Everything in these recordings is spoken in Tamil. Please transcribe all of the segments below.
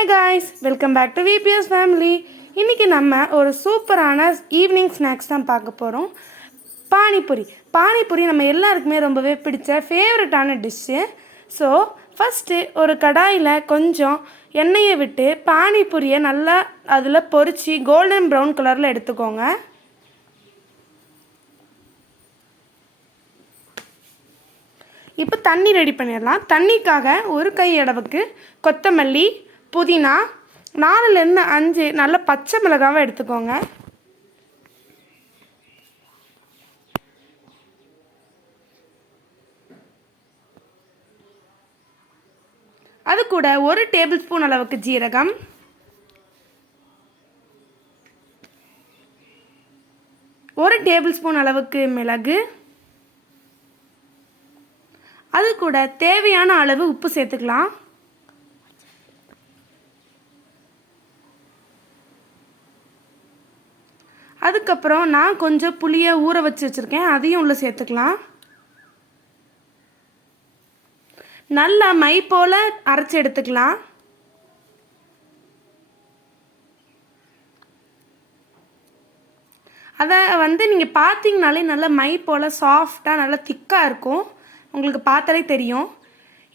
Hey guys, welcome back to VPS family. இன்னைக்கு நம்ம ஒரு சூப்பரான ஈவினிங் ஸ்நாக்ஸ் தான் பார்க்க போகிறோம். பானிபூரி நம்ம எல்லாருக்குமே ரொம்பவே பிடிச்ச ஃபேவரட்டான டிஷ்ஷு. ஸோ ஃபஸ்ட்டு ஒரு கடாயில் கொஞ்சம் எண்ணெயை விட்டு பானிபூரியை நல்லா அதில் பொரித்து கோல்டன் ப்ரௌன் கலரில் எடுத்துக்கோங்க. இப்போ தண்ணி ரெடி பண்ணிடலாம். தண்ணிக்காக ஒரு கை அளவுக்கு கொத்தமல்லி, புதினா, 4லேருந்து 5 நல்ல பச்சை மிளகாவை எடுத்துக்கோங்க. அது கூட 1 டேபிள் ஸ்பூன் அளவுக்கு ஜீரகம், 1 டேபிள் ஸ்பூன் அளவுக்கு மிளகு, அது கூட தேவையான அளவு உப்பு சேர்த்துக்கலாம். அதுக்கப்புறம் நான் கொஞ்சம் புளியை ஊற வச்சு வச்சுருக்கேன், அதையும் உள்ளே சேர்த்துக்கலாம். நல்லா மை போல் அரைச்சி எடுத்துக்கலாம். அதை நீங்கள் பார்த்தீங்கனாலே நல்லா மை போல் சாஃப்டாக நல்லா திக்காக இருக்கும், உங்களுக்கு பார்த்தாலே தெரியும்.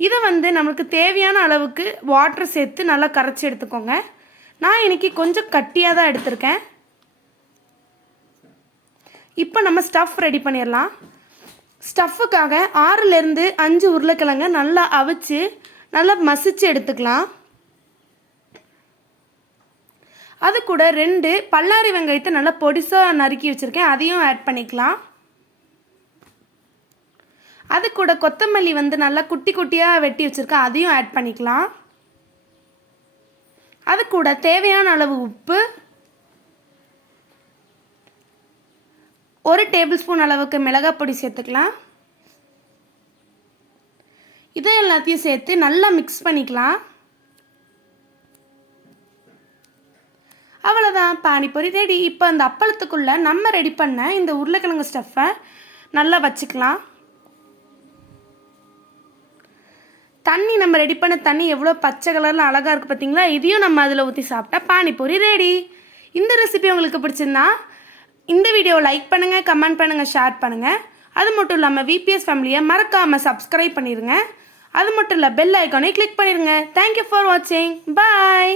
இதை நம்மளுக்கு தேவையான அளவுக்கு வாட்டர் சேர்த்து நல்லா கரைச்சி எடுத்துக்கோங்க. நான் இன்றைக்கி கொஞ்சம் கட்டியாக தான் எடுத்திருக்கேன். இப்போ நம்ம ஸ்டஃப் ரெடி பண்ணிடலாம். ஸ்டஃப்புக்காக 6லேருந்து 5 உருளைக்கிழங்க நல்லா அவிச்சு நல்லா மசிச்சு எடுத்துக்கலாம். அது கூட 2 பல்லாரி வெங்காயத்தை நல்லா பொடிசாக நறுக்கி வச்சுருக்கேன், அதையும் ஆட் பண்ணிக்கலாம். அது கூட கொத்தமல்லி நல்லா குட்டி குட்டியாக வெட்டி வச்சுருக்கேன், அதையும் ஆட் பண்ணிக்கலாம். அது கூட தேவையான அளவு உப்பு, 1 டேபிள் ஸ்பூன் அளவுக்கு மிளகாய் பொடி சேர்த்துக்கலாம். இதை எல்லாத்தையும் சேர்த்து நல்லா மிக்ஸ் பண்ணிக்கலாம். அவ்வளோதான், பானிபூரி ரெடி. இப்போ அந்த அப்பளத்துக்குள்ளே நம்ம ரெடி பண்ண இந்த உருளைக்கிழங்கு ஸ்டஃப்பை நல்லா வச்சுக்கலாம். தண்ணி நம்ம ரெடி பண்ண தண்ணி எவ்வளோ பச்சை கலரில் அழகாக இருக்குது பார்த்தீங்களா? இதையும் நம்ம அதில் ஊற்றி சாப்பிட்டா பானிபூரி ரெடி. இந்த ரெசிபி உங்களுக்கு பிடிச்சிருந்தா இந்த வீடியோவை லைக் பண்ணுங்கள், கமெண்ட் பண்ணுங்கள், ஷேர் பண்ணுங்கள். அது மட்டும் இல்லாமல் விபிஎஸ் ஃபேமிலியை மறக்காமல் சப்ஸ்கிரைப் பண்ணிடுங்க. அது மட்டும் இல்லை, பெல் ஐக்கானை கிளிக் பண்ணிடுங்க. தேங்க்யூ ஃபார் வாட்சிங். பாய்.